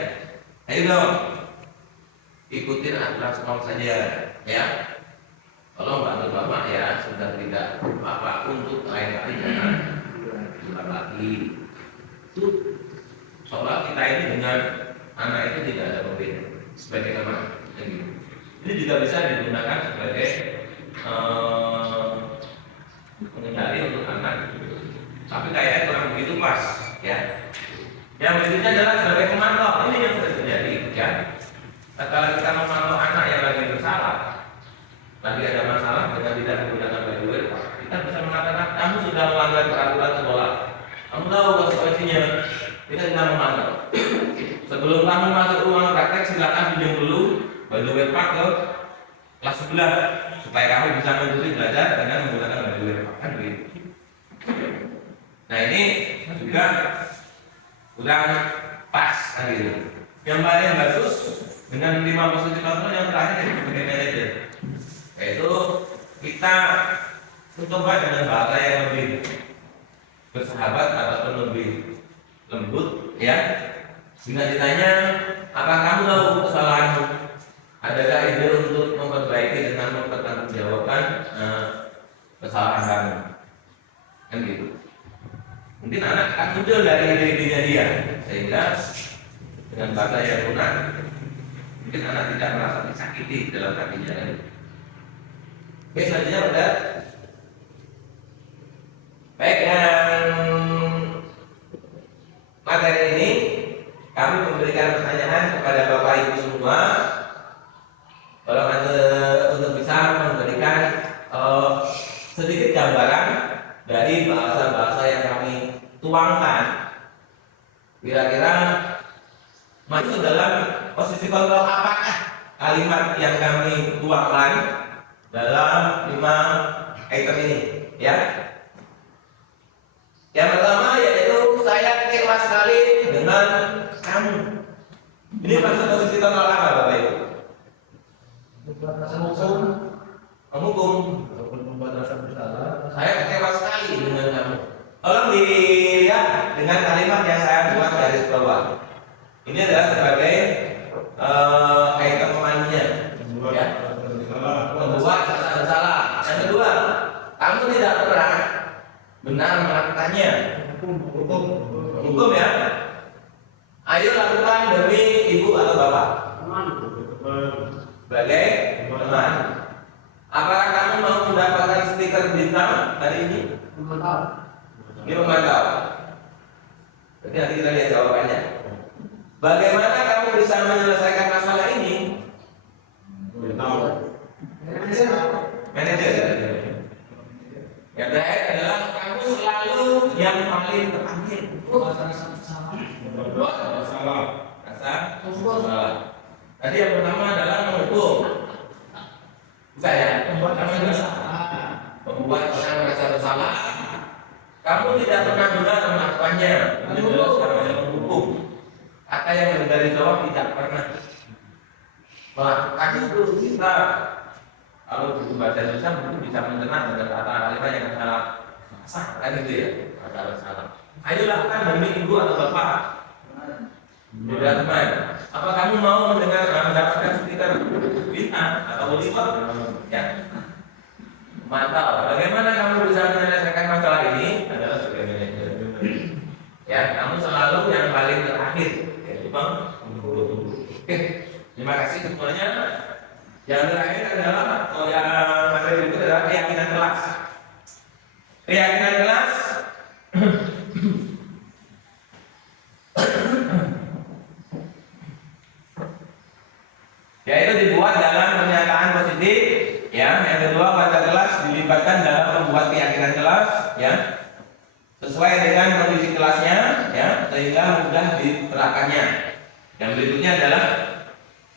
ayo dong, ikutin aturan sekolah saja, ya. Kalau bantu bapak, ya sudah, tidak bapak untuk lain kali jangan diulang lagi. Itu seolah kita ini dengan anak itu tidak ada berbeda sebagai teman. Ini juga bisa digunakan sebagai menghindari untuk anak, tapi kayaknya kurang begitu pas, ya. Yang berikutnya adalah sebagai pemantau. Ini yang sudah terjadi, ya. Kalau kita memantau anak yang lagi bersalah, lagi ada masalah dengan tidak menggunakan baju wear, kita bisa mengatakan kamu sudah melanggar peraturan sekolah. Kamu tahu konsekuensinya. Kita tidak memantau. Sebelum kamu masuk ruang praktek, silakan pinjam dulu baju wear ke kelas sebelah supaya kamu bisa mengikuti belajar dengan menggunakan baju wear, kan begitu. Nah, ini juga kurang pas kan gitu. Yang paling bagus dengan 5 posisi kontrol yang terakhir itu sebagai manajer, yaitu kita mencoba dengan bahasa yang lebih bersahabat ataupun lebih lembut ya. Jika ditanya apa kamu tahu kesalahanmu, adakah ide untuk memperbaiki dengan mempertanggungjawabkan kesalahan kamu, kan gitu. Mungkin anak akan muncul dari ide-idenya dia, sehingga dengan bahasa yang lunak mungkin anak tidak merasa disakiti dalam hatinya. Oke, selanjutnya pada baik, materi ini kami memberikan pertanyaan kepada Bapak Ibu semua. Kalau Anda untuk bisa memberikan sedikit gambaran dari bahasa-bahasa yang kami tuangkan, kira-kira masuk dalam posisi kontrol apakah kalimat yang kami tuangkan dalam 5 item ini ya. Yang pertama yaitu saya kecewa sekali dengan kamu. Ini maksud posisi kontrol apa Bapak Ibu? Pembatasan hukum, Hukum. pembatasan bersalah. Saya kecewa sekali dengan kamu. Tolong dilihat dengan kalimat yang saya buat garis bawah. Ini adalah sebagai item pemandunya. Ya. Membuat rasa bersalah. Yang kedua, kamu tidak pernah benar melakukannya. Hukum ya. Ayo lakukan demi ibu atau bapak. Sebagai teman. Apakah kamu mau mendapatkan stiker bintang hari ini? Ini memantau. Jadi nanti kita lihat jawabannya. Bagaimana kamu bisa menyelesaikan masalah ini? Manajer. Yang terakhir adalah kamu selalu yang paling terakhir. Rasa bersalah. Tadi yang pertama adalah menghukum. Bisa ya? Membuat orang merasa bersalah. Kamu tidak pernah benar melakukannya. Ini adalah namanya menghukum. Kata yang dari jawab tidak pernah melakukan itu. Kita kalau buku baca Indonesia mungkin bisa mencerna dengan kata kalimat yang salah kan gitu ya, kata salah. Ayo lakukan demi ibu atau bapak. Tidak teman. Apa kamu mau mendapatkan stiker bintang atau oliver? Ya. Mantap. Bagaimana kamu bisa menyelesaikan masalah ini? Adalah sebagai manajer. Ya, kamu selalu yang paling terakhir. Yaitu bang. Oke, terima kasih semuanya. Yang terakhir adalah yang materi berikut adalah keyakinan kelas. Keyakinan kelas yaitu dibuat dalam pernyataan positif, ya. Yang kedua, pada kelas dilibatkan dalam membuat keyakinan kelas, ya, sesuai dengan kondisi kelasnya, ya, sehingga mudah diterapkannya. Yang berikutnya adalah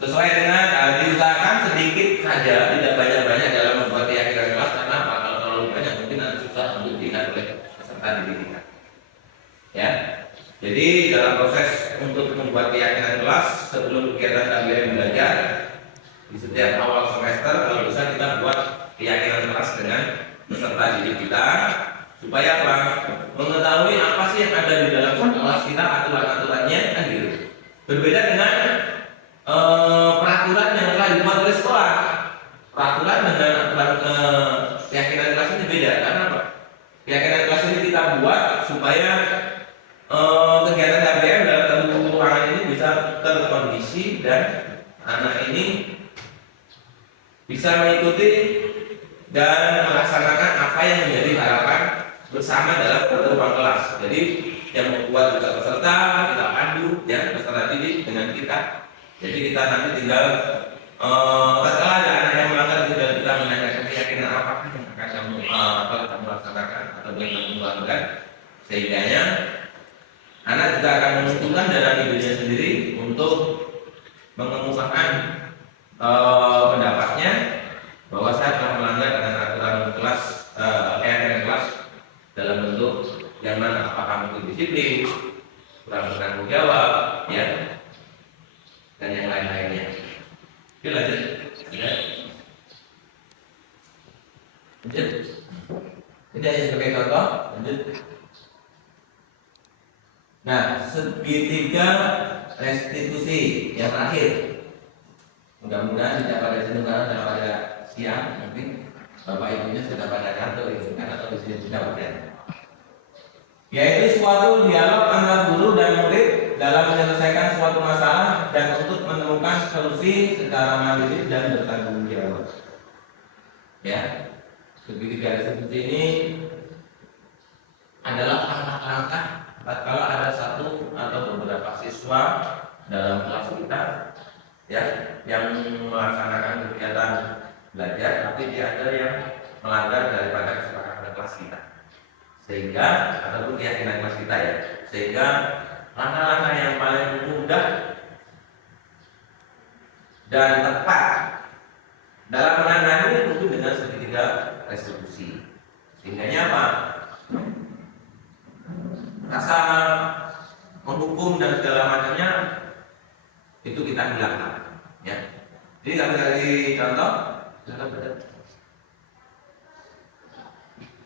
sesuai dengan diusahakan sedikit saja, tidak banyak-banyak dalam membuat keyakinan kelas, karena kalau terlalu banyak mungkin nanti susah untuk diingat oleh peserta didik. Ya, jadi dalam proses untuk membuat keyakinan kelas sebelum kegiatan KBM belajar di setiap awal semester, kalau bisa kita buat keyakinan kelas dengan peserta didik kita, supaya apa? Mengetahui apa sih yang ada di dalam kelas kita, aturan-aturannya, kan gitu. Berbeda dengan peraturan yang telah dibuat oleh sekolah. Peraturan dengan aturan keyakinan kelas ini beda. Karena apa? Keyakinan kelas ini kita buat supaya kegiatan KBM dalam satu ruangan ini bisa terkondisi dan anak ini bisa mengikuti dan melaksanakan apa yang menjadi harapan bersama dalam satu ruang kelas. Jadi yang membuat juga peserta, kita pandu ya peserta didik dengan kita. Jadi kita nanti tinggal setelah ada anak yang melanggar, tinggal kita menanyakan keyakinan apa yang akan kamu laksanakan atau yang kamu lakukan, sehingga anak juga akan menentukan dalam dirinya sendiri untuk mengemukakan pendapatnya bahwa saya telah melanggar dengan aturan kelas, keyakinan kelas dalam bentuk yang mana, apakah itu disiplin, kurang bertanggung jawab, ya, dan yang lain-lainnya. Oke, lanjut. Ya. Lanjut. Ini hanya sebagai contoh. Lanjut. Nah, segitiga restitusi yang terakhir. Mudah-mudahan tidak pada jenuh karena tidak pada siang nanti bapak ibunya sudah pada kantor itu kan atau di sini sudah pada. Yaitu suatu dialog antara guru dan murid dalam menyelesaikan suatu masalah dan untuk menemukan solusi secara mandiri dan bertanggung jawab. Ya, segitiga restitusi ini adalah langkah-langkah kalau ada satu atau beberapa siswa dalam kelas kita, ya, yang melaksanakan kegiatan belajar, tapi dia ada yang melanggar daripada kesepakatan kelas kita, sehingga ataupun keyakinan kelas kita, ya, sehingga langkah-langkah yang paling mudah dan tepat dalam menangani tentu dengan segitiga restitusi. Sehingga apa? Rasa menghukum dan segala macamnya itu kita hilangkan, ya. Jadi kami kasih contoh.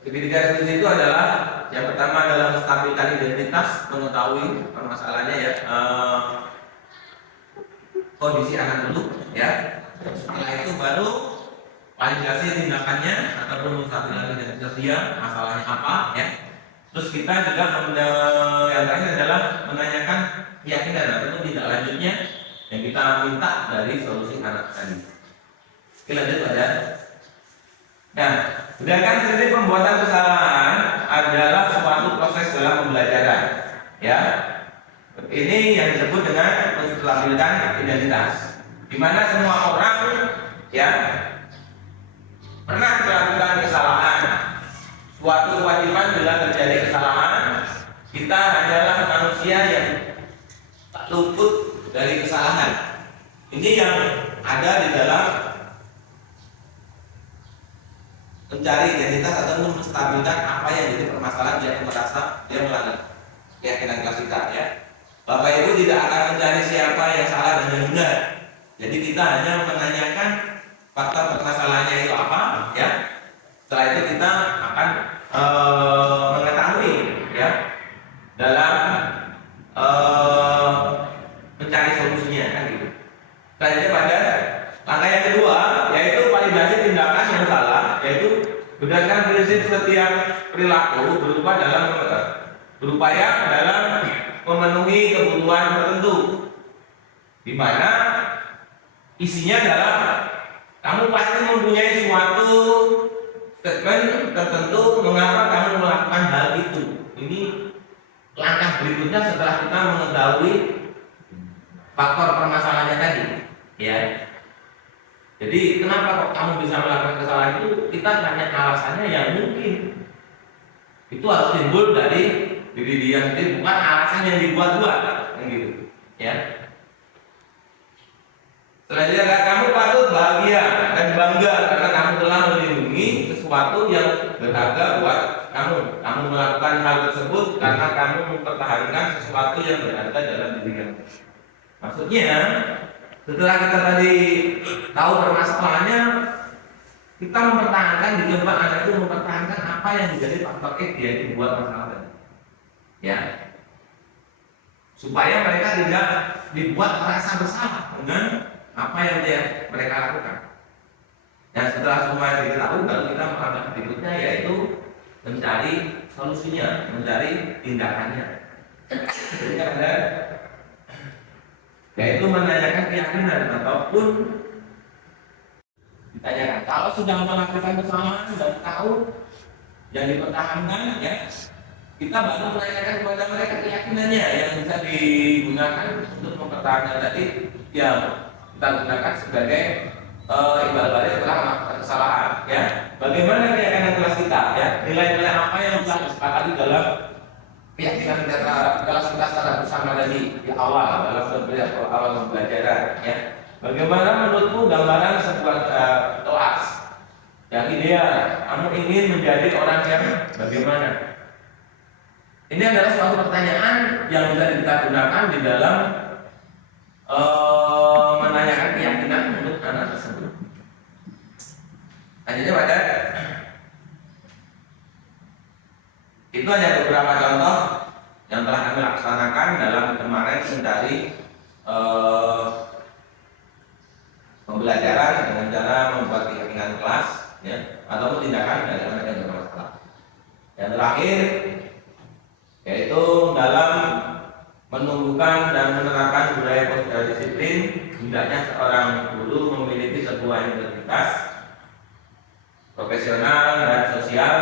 Segitiga restitusi itu adalah yang pertama adalah menstabilkan identitas, mengetahui permasalahannya, ya, kondisi anak dulu, ya. Setelah itu baru validasi tindakannya ataupun menstabilkan identitas dia, masalahnya apa, ya. Terus kita juga yang terakhir adalah menanyakan keyakinan ataupun tindak lanjutnya yang kita minta dari solusi anak tadi. Oke, lanjut pada. Nah, sedangkan sendiri pembuatan kesalahan adalah suatu proses dalam pembelajaran, ya. Ini yang disebut dengan menstabilkan identitas, di mana semua orang, ya, pernah melakukan kesalahan. Suatu kewajiban bila terjadi kesalahan, kita adalah manusia yang tak luput dari kesalahan. Ini yang ada di dalam mencari identitas atau menstabilkan apa yang jadi permasalahan dia merasa dia melanggar keyakinan kelas kita, ya. Bapak Ibu tidak akan mencari siapa yang salah dan yang benar. Jadi kita hanya menanyakan faktor permasalahannya itu apa, ya. Setelah itu kita akan mengetahui, ya, dalam mencari solusinya, kan gitu. Selanjutnya pada langkah yang kedua, yaitu validasi tindakan yang salah, yaitu berdasarkan prinsip setiap perilaku berupaya dalam memenuhi kebutuhan tertentu, di mana isinya adalah kamu pasti mempunyai suatu statement tertentu mengapa kamu melakukan hal itu. Ini langkah berikutnya setelah kita mengetahui faktor permasalahannya tadi, ya. Jadi kenapa kok kamu bisa melakukan kesalahan itu? Kita tanya alasannya yang mungkin itu harus timbul dari diri dia sendiri, bukan alasan yang dibuat-buat, gitu, ya. Selanjutnya, kamu patut bahagia dan bangga karena kamu telah melindungi sesuatu yang berharga buat kamu. Kamu melakukan hal tersebut karena kamu mempertahankan sesuatu yang berharga dalam diri kamu. Maksudnya, setelah kita tadi tahu permasalahannya, kita mempertahankan, dicoba anak itu mempertahankan apa yang menjadi faktor X dia itu buat masalah tadi, ya, supaya mereka tidak dibuat merasa bersalah dengan apa yang mereka lakukan. Dan setelah semua yang diketahui, baru kita melakukan berikutnya, yaitu mencari solusinya, mencari tindakannya. Jadi ada, yaitu menanyakan keyakinan ataupun ditanyakan. Kalau sudah melakukan kesalahan dan tahu yang dipertahankan, ya, kita baru menanyakan kepada mereka keyakinannya yang bisa digunakan untuk mempertahankan tadi, yang kita gunakan sebagai imbal balik setelah melakukan kesalahan, ya. Bagaimana keyakinan kelas kita, ya, nilai-nilai apa yang telah disepakati dalam keyakinan kelas kita secara bersama tadi di awal dalam awal pembelajaran, ya. Bagaimana menurutmu gambaran sebuah kelas yang ideal? Kamu ingin menjadi orang yang bagaimana? Ini adalah suatu pertanyaan yang bisa kita gunakan di dalam menanyakan keyakinan menurut anak tersebut. Akhirnya pada itu hanya beberapa contoh yang telah kami laksanakan dalam kemarin dari pembelajaran dengan cara membuat keyakinan kelas, ya, atau tindakan dari anak yang bermasalah. Yang terakhir yaitu dalam menumbuhkan dan menerapkan budaya positif disiplin, hendaknya seorang guru memiliki sebuah integritas profesional dan sosial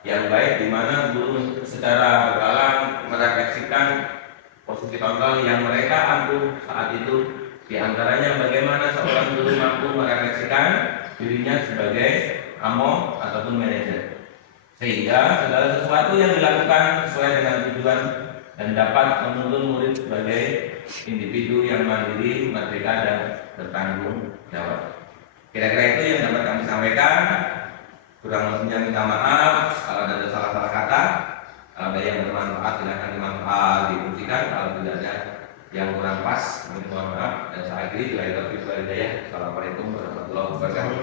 yang baik, di mana guru secara berkala merefleksikan posisi kontrol yang mereka ampuh saat itu. Di antaranya bagaimana seorang guru mampu merefleksikan dirinya sebagai AMO ataupun manajer, sehingga segala sesuatu yang dilakukan sesuai dengan tujuan dan dapat menuntun murid sebagai individu yang mandiri, merdeka, dan bertanggung jawab. Kira-kira itu yang dapat kami sampaikan. Kurang lebihnya minta maaf kalau ada salah-salah kata. Kalau ada yang bermanfaat silakan difungsikan. Kalau tidak ada yang kurang pas, mohon maaf. Dan saya akhiri bila itu hidayah. Assalamualaikum warahmatullahi wabarakatuh.